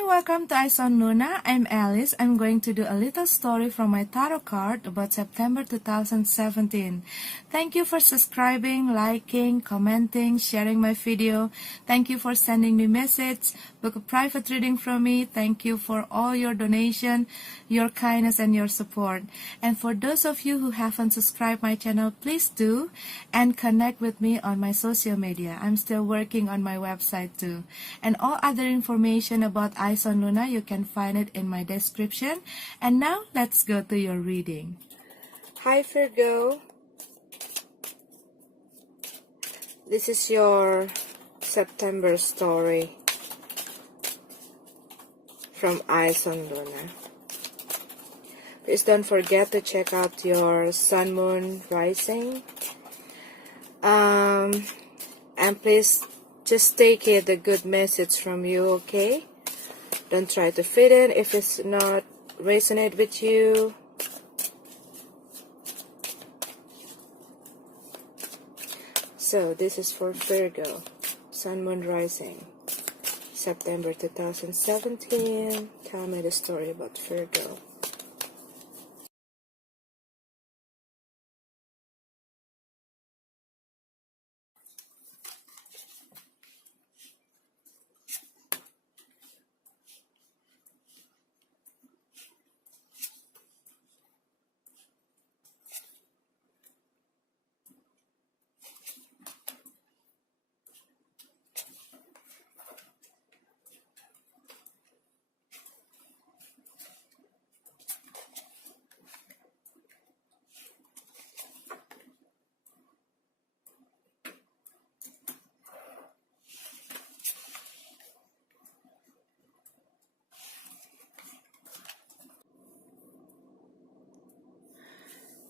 Hi, welcome to Eyes on Luna. I'm Alice. I'm going to do a little story from my tarot card about September 2017. Thank you for subscribing, liking, commenting, sharing my video. Thank you for sending me message, book a private reading from me. Thank you for all your donation, your kindness, and your support. And for those of you who haven't subscribed my channel, please do and connect with me on my social media. I'm still working on my website too. And all other information about Eyes on Luna, you can find it in my description. And now, let's go to your reading. Hi Virgo. This is your September story from Eyes on Luna. Please don't forget to check out your Sun, Moon, Rising. And please just take it a good message from you, okay? Don't try to fit in if it's not resonate with you. So this is for Virgo, Sun, Moon, Rising, September 2017. Tell me the story about Virgo.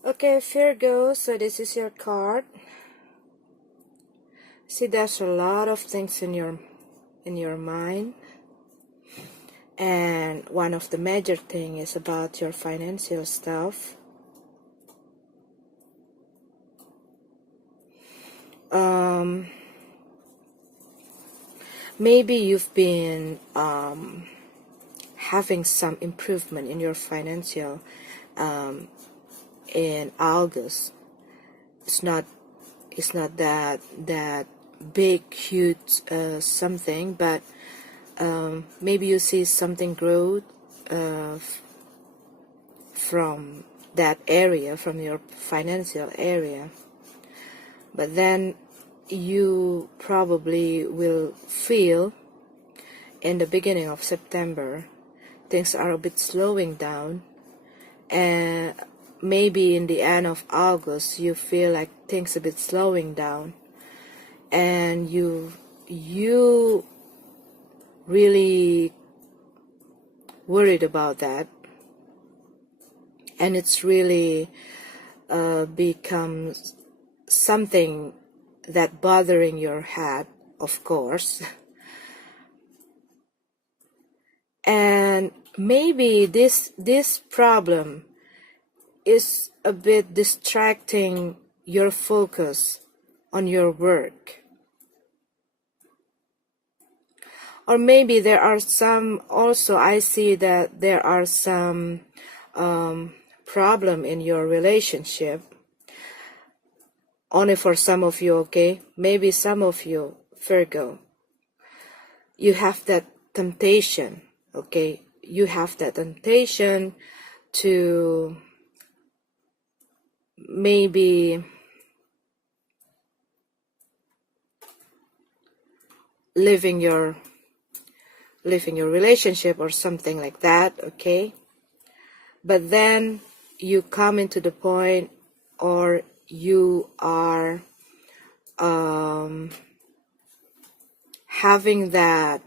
Okay, Virgo, so this is your card. See, there's a lot of things in your mind, and one of the major thing is about your financial stuff. Maybe you've been having some improvement in your financial in August. It's not that big, huge something, but maybe you see something grow from that area, from your financial area. But then you probably will feel in the beginning of September things are a bit slowing down, and maybe in the end of August you feel like things a bit slowing down, and you really worried about that, and it's really becomes something that bothering your head, of course. And maybe this problem is a bit distracting your focus on your work. Or maybe there are some, also I see that there are some problem in your relationship. Only for some of you, okay? Maybe some of you, Virgo, you have that temptation, okay? You have that temptation to maybe living your relationship or something like that, okay? But then you come into the point, or you are having that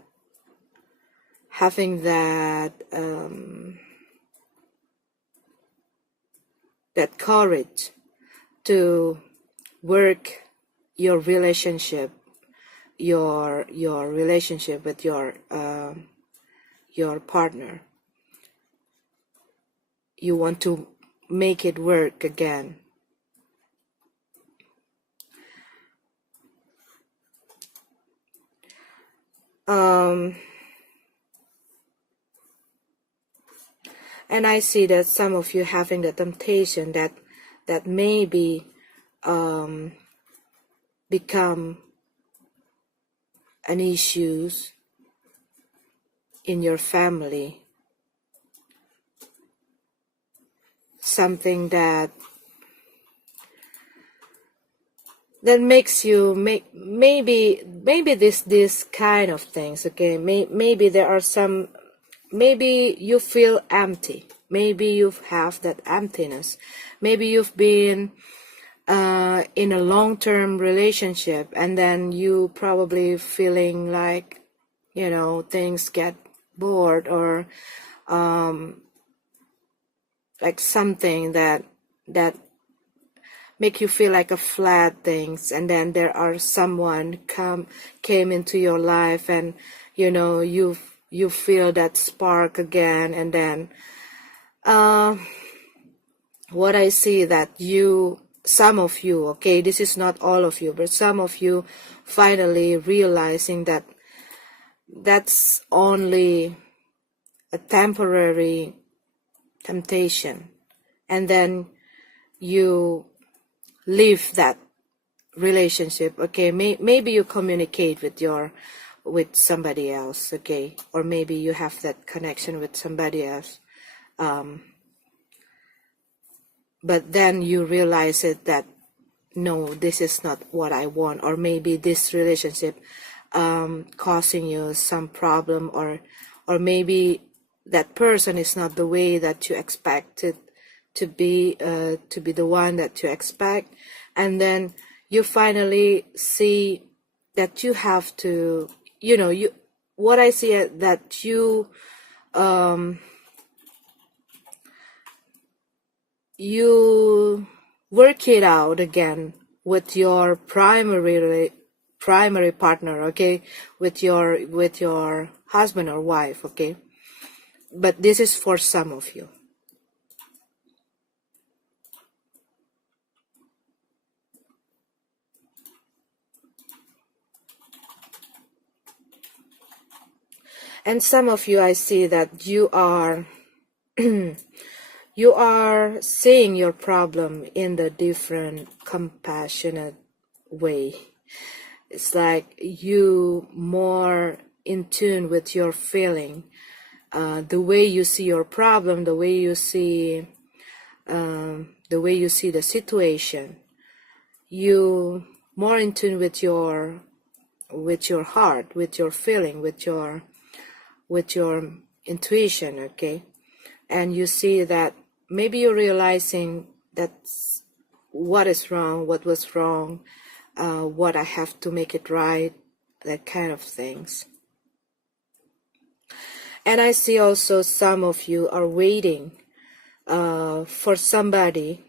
that courage to work your relationship, your relationship with your partner. You want to make it work again. And I see that some of you having the temptation that maybe become an issues in your family, something that makes you maybe this kind of things. Okay, maybe there are some, maybe you feel empty, maybe you have that emptiness, maybe you've been in a long-term relationship, and then you probably feeling like, you know, things get bored, or like something that make you feel like a flat things, and then there are someone came into your life, and you know, you feel that spark again. And then what I see that some of you, okay, this is not all of you, but some of you finally realizing that that's only a temporary temptation, and then you leave that relationship. Okay, maybe you communicate with somebody else, okay, or maybe you have that connection with somebody else, but then you realize it that no, this is not what I want, or maybe this relationship causing you some problem, or maybe that person is not the way that you expected to be the one that you expect. And then you finally see that you have to, you know, what I see that you work it out again with your primary partner, okay, with your husband or wife, okay. But this is for some of you. And some of you, I see that you are you are seeing your problem in the different compassionate way. It's like you more in tune with your feeling, the way you see your problem, the way you see the situation. You more in tune with your heart, with your feeling, with your intuition, okay. And you see that maybe you're realizing that's what is wrong, what was wrong, what I have to make it right, that kind of things. And I see also some of you are waiting for somebody.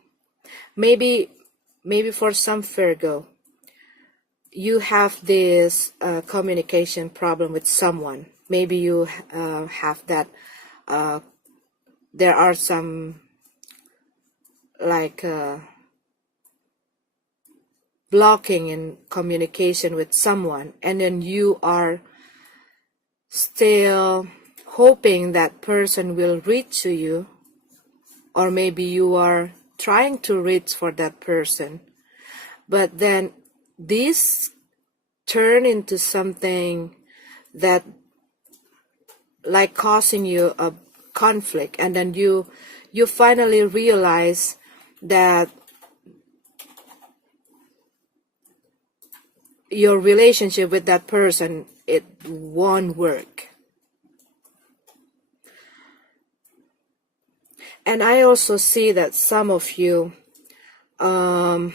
Maybe for some Virgo, you have this communication problem with someone. Maybe you have that, there are some like blocking in communication with someone, and then you are still hoping that person will reach to you, or maybe you are trying to reach for that person, but then this turn into something that like causing you a conflict, and then you finally realize that your relationship with that person, it won't work. And I also see that some of you having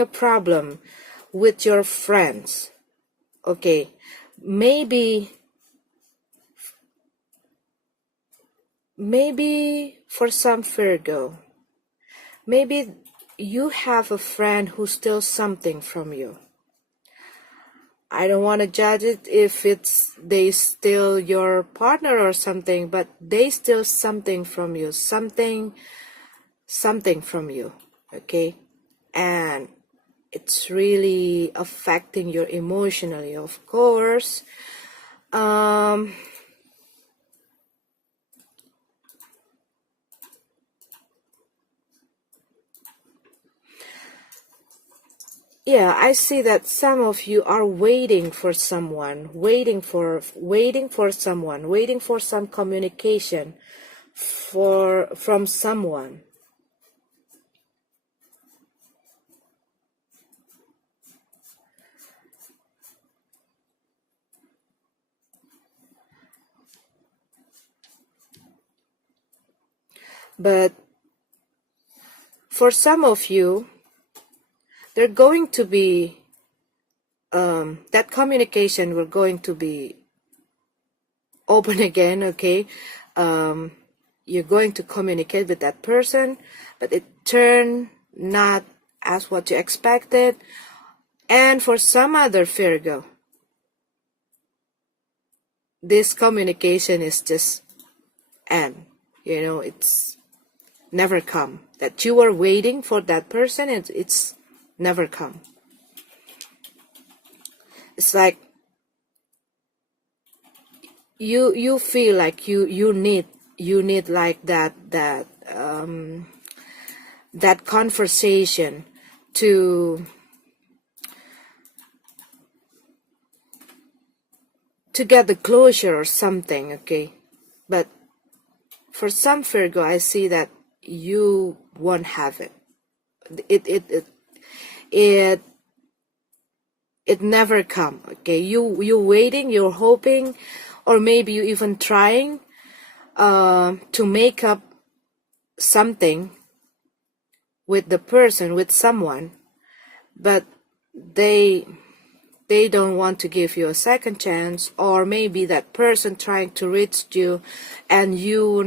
a problem with your friends, okay. Maybe for some Virgo, maybe you have a friend who steals something from you. I don't want to judge it if they steal your partner or something, but they steal something from you, something from you, okay. And it's really affecting you emotionally, of course. yeah, I see that some of you are waiting for someone, waiting for someone, waiting for some communication from someone. But for some of you, they're going to be that communication will going to be open again, okay? You're going to communicate with that person, but it turned not as what you expected. And for some other Virgo, this communication is just end. You know, it's never come. That you were waiting for that person, and it's never come. It's like you feel like you need like that conversation to get the closure or something, okay? But for some Virgo, I see that you won't have it. It never come, okay? You waiting, you're hoping, or maybe you even trying to make up something with the person, with someone, but they don't want to give you a second chance, or maybe that person trying to reach you and you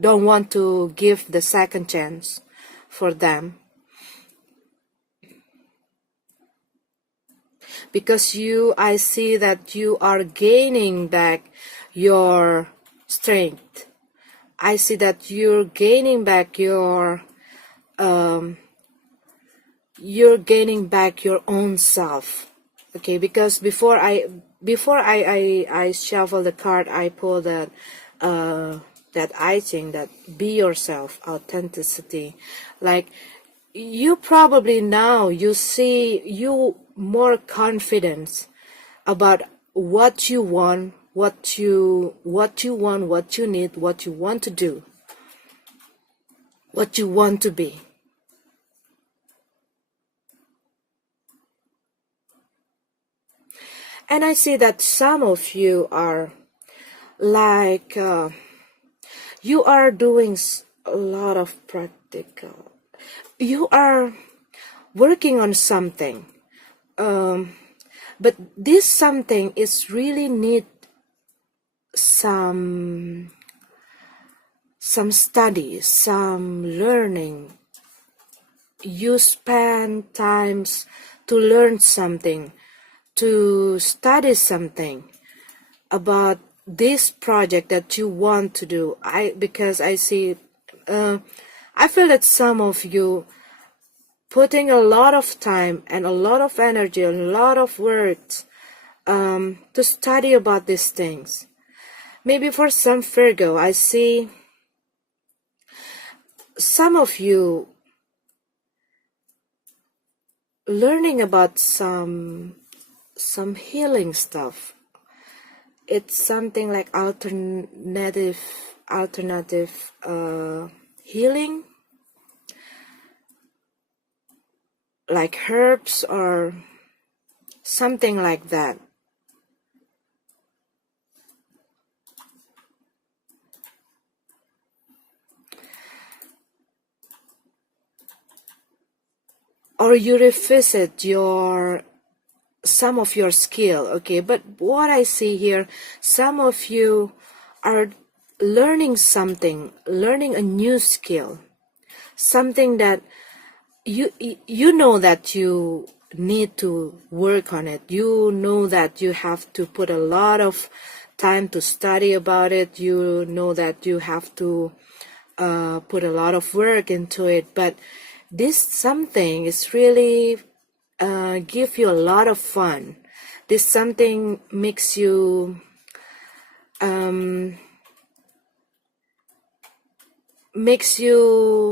don't want to give the second chance for them, because I see that you are gaining back your strength. I see that you're gaining back your own self, okay? Because before I shuffle the card, I pull that I think that be yourself, authenticity. Like, you probably now you see you more confidence about what you want, what you want, what you need, what you want to do, what you want to be. And I see that some of you are like you are doing a lot of practical. You are working on something, but this something is really need some study, some learning. You spend times to learn something, to study something about this project that you want to do. Because I see, I feel that some of you putting a lot of time and a lot of energy and a lot of words to study about these things. Maybe for some Virgo, I see some of you learning about some healing stuff. It's something like alternative healing, like herbs or something like that. Or you revisit some of your skill, okay? But what I see here, some of you are learning something, learning a new skill, something that you know that you need to work on it. You know that you have to put a lot of time to study about it. You know that you have to put a lot of work into it. But this something is really give you a lot of fun. This something makes you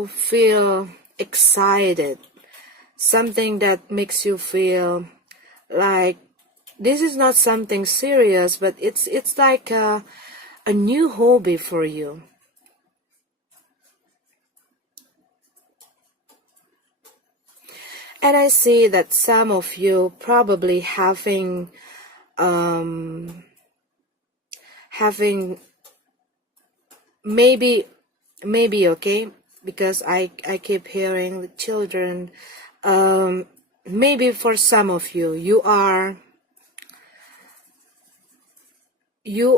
feel excited. something that makes you feel like this is not something serious, but it's like a new hobby for you. And I see that some of you probably having maybe okay, because I keep hearing the children. Maybe for some of you, you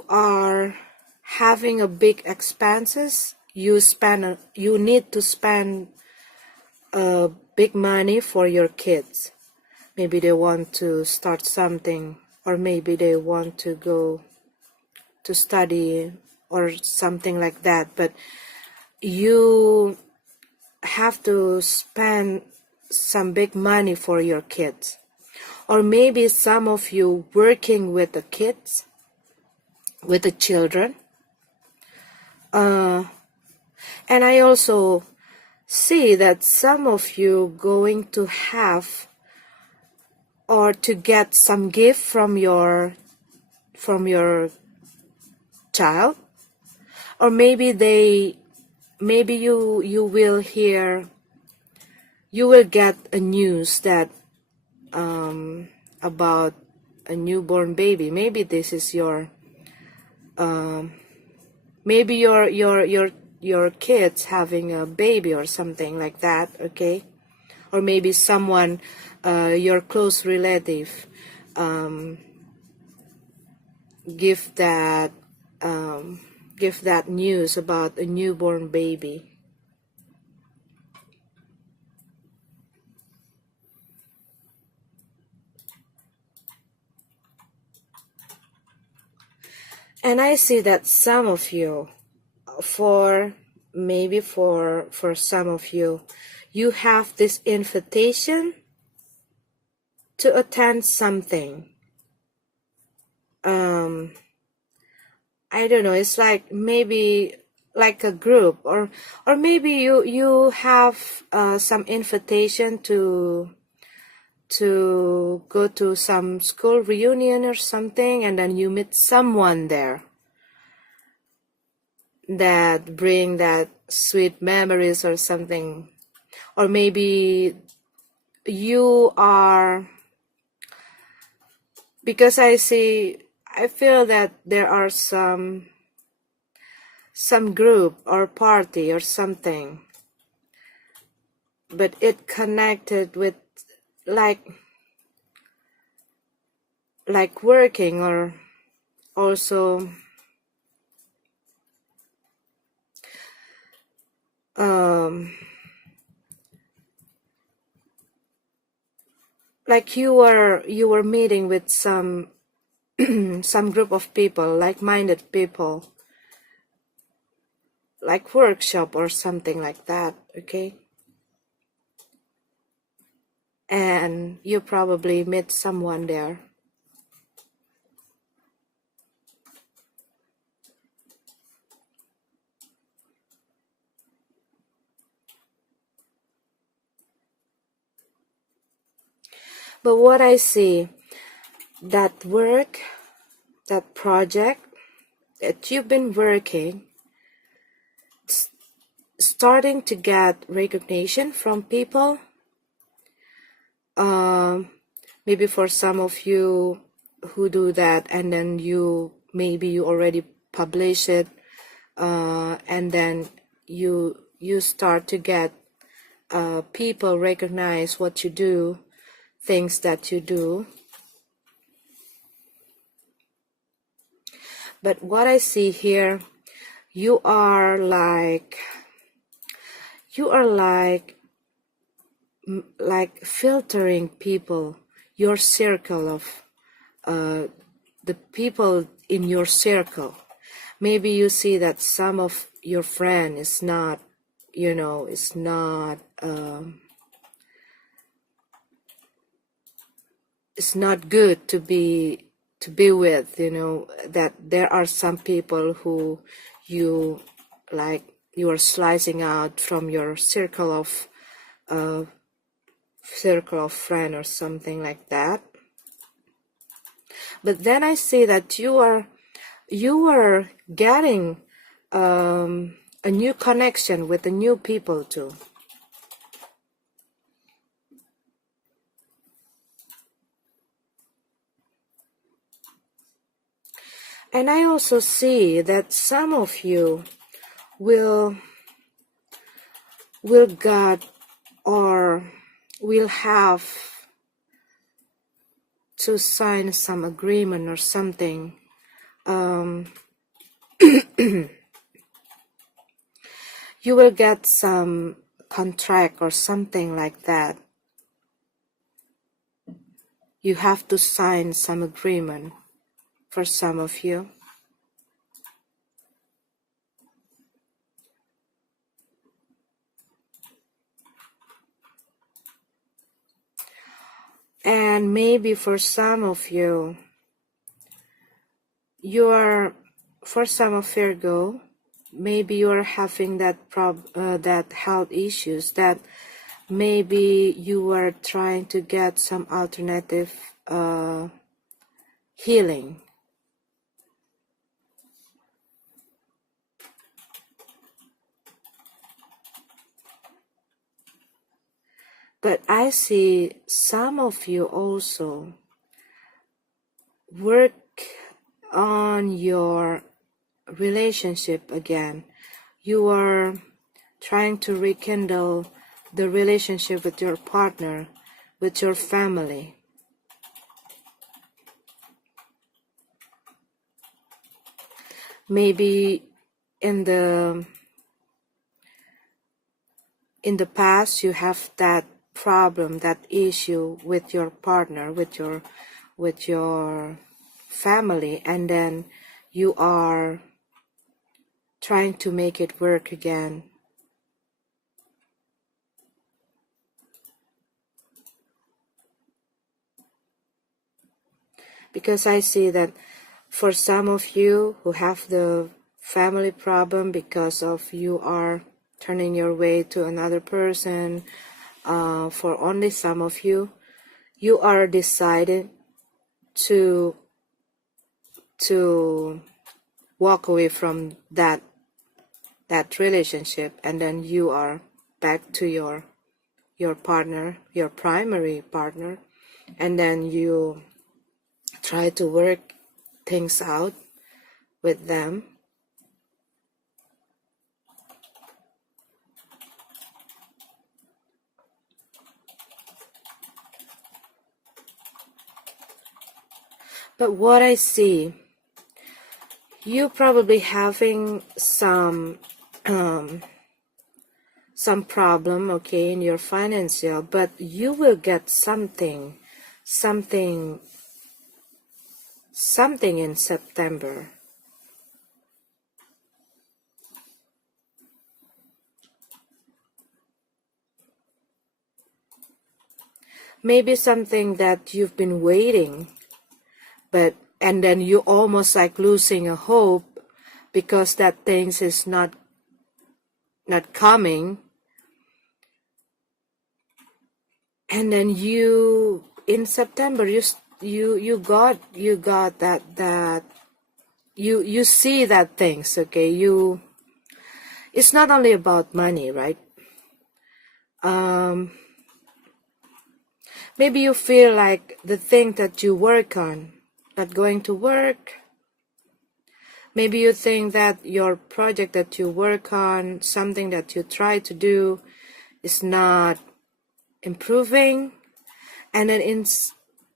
are having a big expenses. You need to spend big money for your kids. Maybe they want to start something, or maybe they want to go to study or something like that, but you have to spend some big money for your kids. Or maybe some of you working with the kids, with the children. And I also see that some of you going to have or to get some gift from your child, or maybe you will get a news that about a newborn baby. Maybe this is your maybe your kids having a baby or something like that, okay? Or maybe someone, your close relative, give that news about a newborn baby. And I see that some of you, for some of you, you have this invitation to attend something. I don't know, it's like maybe like a group, or maybe you have some invitation to go to some school reunion or something, and then you meet someone there that bring that sweet memories or something. Or maybe you are, because I feel that there are some group or party or something, but it connected with like working, or also like you were meeting with some some group of people, like-minded people, like workshop or something like that, okay? And you probably meet someone there. But what I see, that work, that project that you've been working, starting to get recognition from people. Maybe for some of you who do that, and then maybe you already publish it, and then you start to get people recognize what you do, things that you do. But what I see here, you are like filtering people, your circle of the people in your circle. Maybe you see that some of your friend is not, it's not good to be with, that there are some people who you are slicing out from your circle of circle of friends or something like that. But then I see that you are getting a new connection with the new people too. And I also see that some of you will get or will have to sign some agreement or something. You will get some contract or something like that. You have to sign some agreement for some of you. And maybe for some of you, for some of Virgo, maybe you're having that that health issues, that maybe you are trying to get some alternative healing. But I see some of you also work on your relationship again. You are trying to rekindle the relationship with your partner, with your family. Maybe in the past you have that problem, that issue with your partner, with your family, and then you are trying to make it work again. Because I see that for some of you who have the family problem, because of you are turning your way to another person, for only some of you, you are decided to walk away from that relationship, and then you are back to your partner, your primary partner, and then you try to work things out with them. But what I see, you probably having some problem, okay, in your financial, but you will get something in September. Maybe something that you've been waiting, and then you almost like losing a hope because that things is not coming, and then you in September you got that you see that things, okay, it's not only about money, right? Maybe you feel like the thing that you work on not going to work. Maybe you think that your project that you work on, something that you try to do, is not improving. And then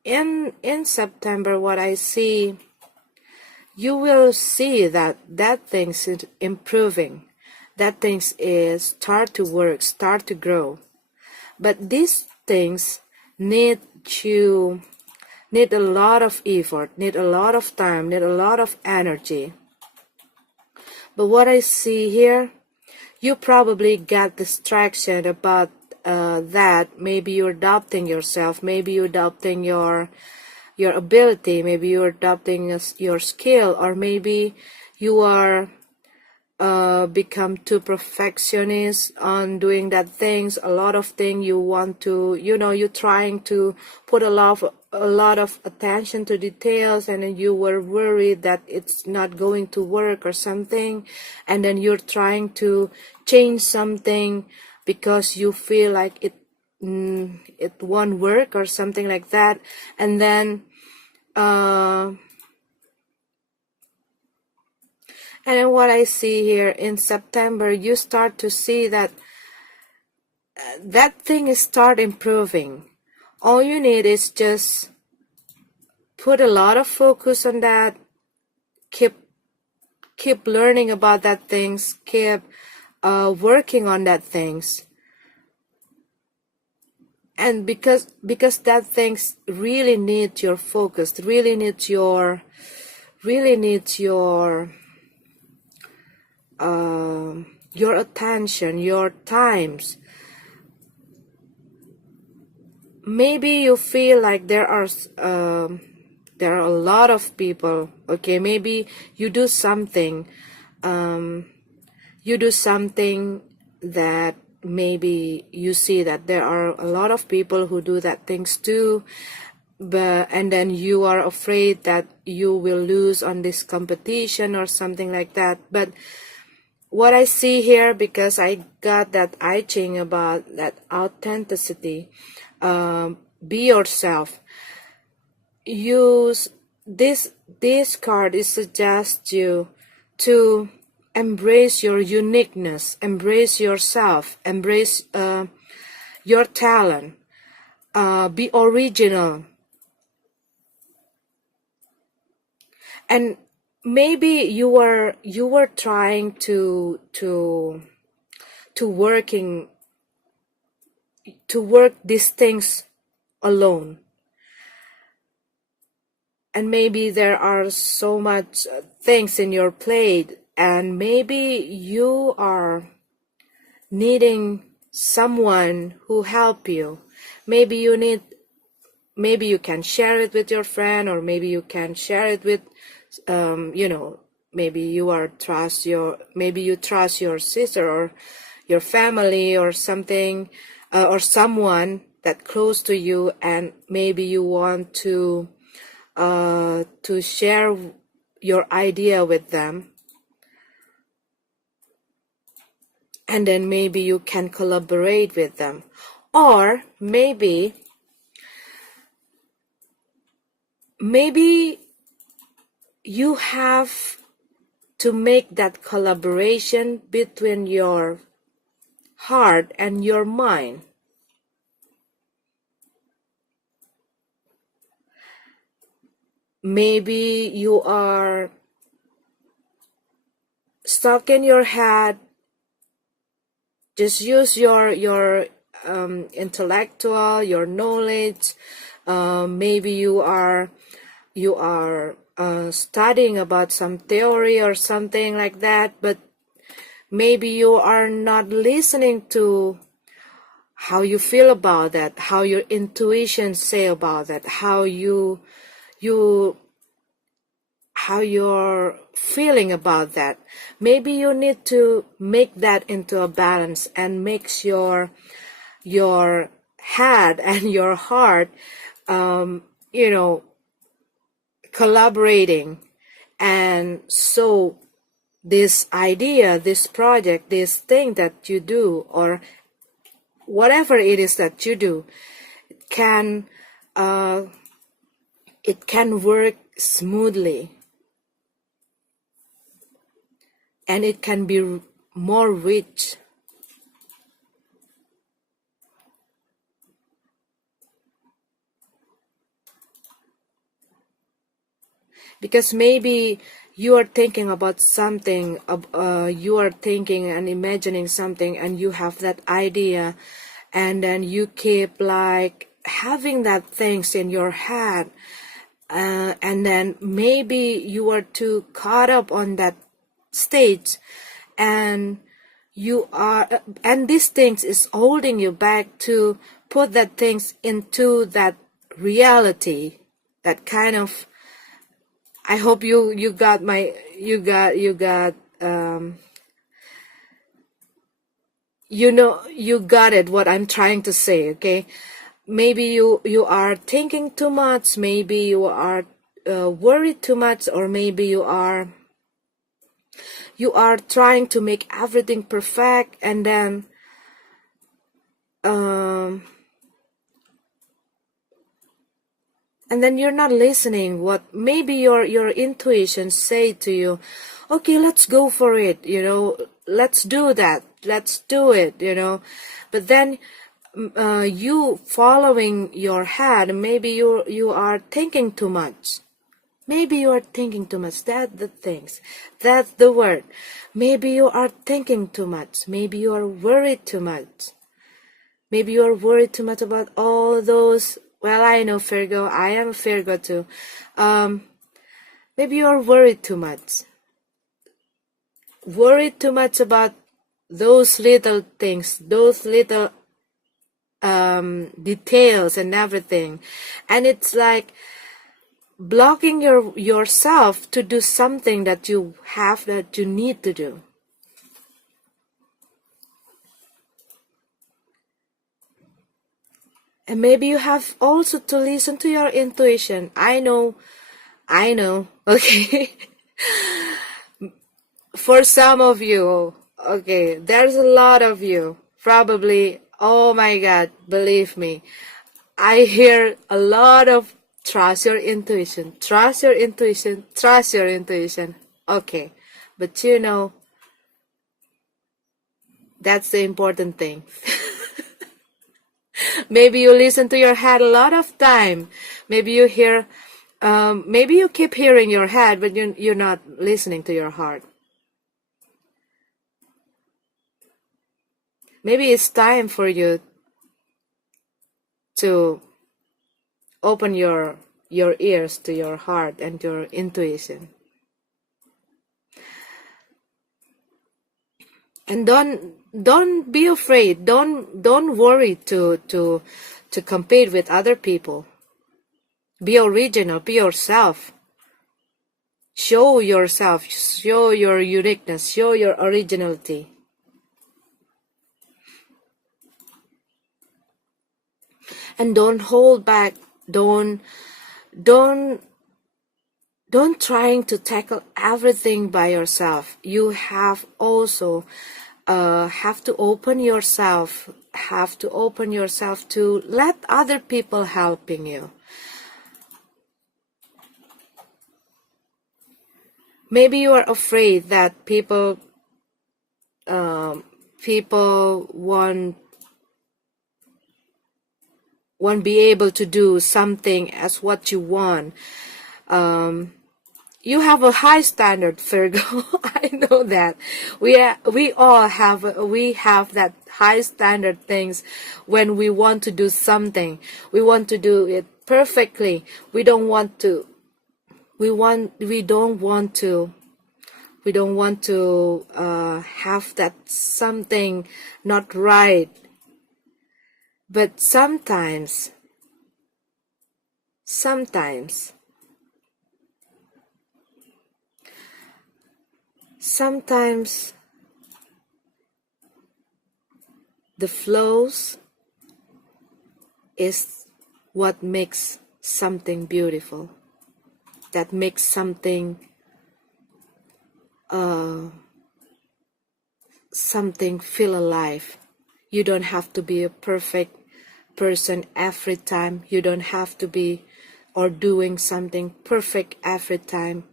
in September, what I see, you will see that things is improving, that things is start to work, start to grow. But these things need a lot of effort, need a lot of time, need a lot of energy. But what I see here, you probably got distraction about that. Maybe you're doubting yourself, maybe you're doubting your ability, maybe you're doubting your skill, or maybe you are become too perfectionist on doing that things, a lot of things you want to, you're trying to put a lot of attention to details, and then you were worried that it's not going to work or something, and then you're trying to change something because you feel like it won't work or something like that. And then what I see here in September, you start to see that that thing is start improving. All you need is just put a lot of focus on that. Keep learning about that things. Keep working on that things. And because that things really need your focus, really needs your attention, your times. Maybe you feel like there are a lot of people. Okay, maybe you do something. You do something that maybe you see that there are a lot of people who do that things too, and then you are afraid that you will lose on this competition or something like that. But what I see here, because I got that I Ching about that authenticity, be yourself. Use this card. It suggests you to embrace your uniqueness, embrace yourself, embrace your talent, be original. And maybe you were trying to work these things alone, and maybe there are so much things in your plate, and maybe you are needing someone who help you. Maybe you can share it with your friend, or maybe you can share it with maybe you trust your sister or your family or something, or someone that close to you, and maybe you want to share your idea with them, and then maybe you can collaborate with them. Or maybe you have to make that collaboration between your heart and your mind. Maybe you are stuck in your head. Just use your intellectual, your knowledge. Maybe you are studying about some theory or something like that, but maybe you are not listening to how you feel about that, how your intuition say about that, how you're feeling about that. Maybe you need to make that into a balance and makes your head and your heart collaborating. And so this idea, this project, this thing that you do, or whatever it is that you do, it can work smoothly, and it can be more rich. Because maybe you are thinking about something, you are thinking and imagining something, and you have that idea, and then you keep like having that things in your head, and then maybe you are too caught up on that stage, and these things is holding you back to put that things into that reality, that kind of. I hope you got You know, you got it, what I'm trying to say, okay? Maybe you are thinking too much, maybe you are worried too much, or maybe you are trying to make everything perfect, and then um you're not listening what maybe your intuition say to you. Okay, let's go for it, let's do that, let's do it, but then you following your head, maybe you are thinking too much. Maybe you are thinking too much. That's the things. That's the word. Maybe you are thinking too much. Maybe you are worried too much. Maybe you are worried too much about all those. Well, I know, Virgo. I am a Virgo too. Maybe you are worried too much. Worried too much about those little things, those little details and everything. And it's like blocking yourself to do something that you need to do. And maybe you have also to listen to your intuition. I know, okay. For some of you, okay, there's a lot of you, probably, oh my God, believe me, I hear a lot of trust your intuition, trust your intuition, trust your intuition. Okay, but that's the important thing. Maybe you listen to your head a lot of time. Maybe you hear, maybe you keep hearing your head, but you're not listening to your heart. Maybe it's time for you to open your ears to your heart and your intuition. And don't be afraid. Don't worry to compete with other people. Be original. Be yourself. Show yourself. Show your uniqueness. Show your originality. And don't hold back. Don't trying to tackle everything by yourself. You have also have to open yourself. Have to open yourself to let other people helping you. Maybe you are afraid that people won't be able to do something as what you want. You have a high standard, Virgo. I know that we all have that high standard things. When we want to do something, we want to do it perfectly. We don't want to have that something not right. But sometimes the flows is what makes something beautiful, that makes something feel alive. You don't have to be a perfect person every time. You don't have to be or doing something perfect every time.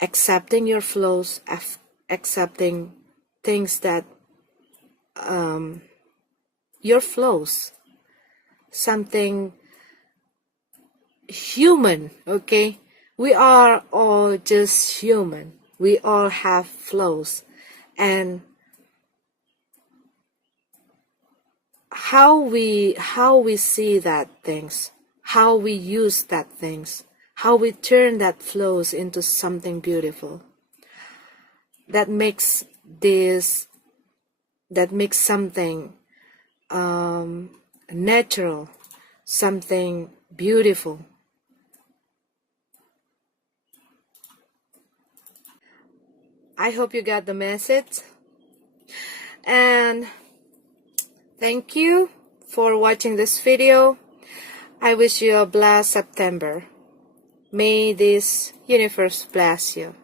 Accepting your flows, accepting things that your flows, something human, okay? We are all just human. We all have flows. And how we see that things, how we use that things, how we turn that flows into something beautiful, that makes something natural, something beautiful. I hope you got the message. And thank you for watching this video. I wish you a blessed September. May this universe bless you.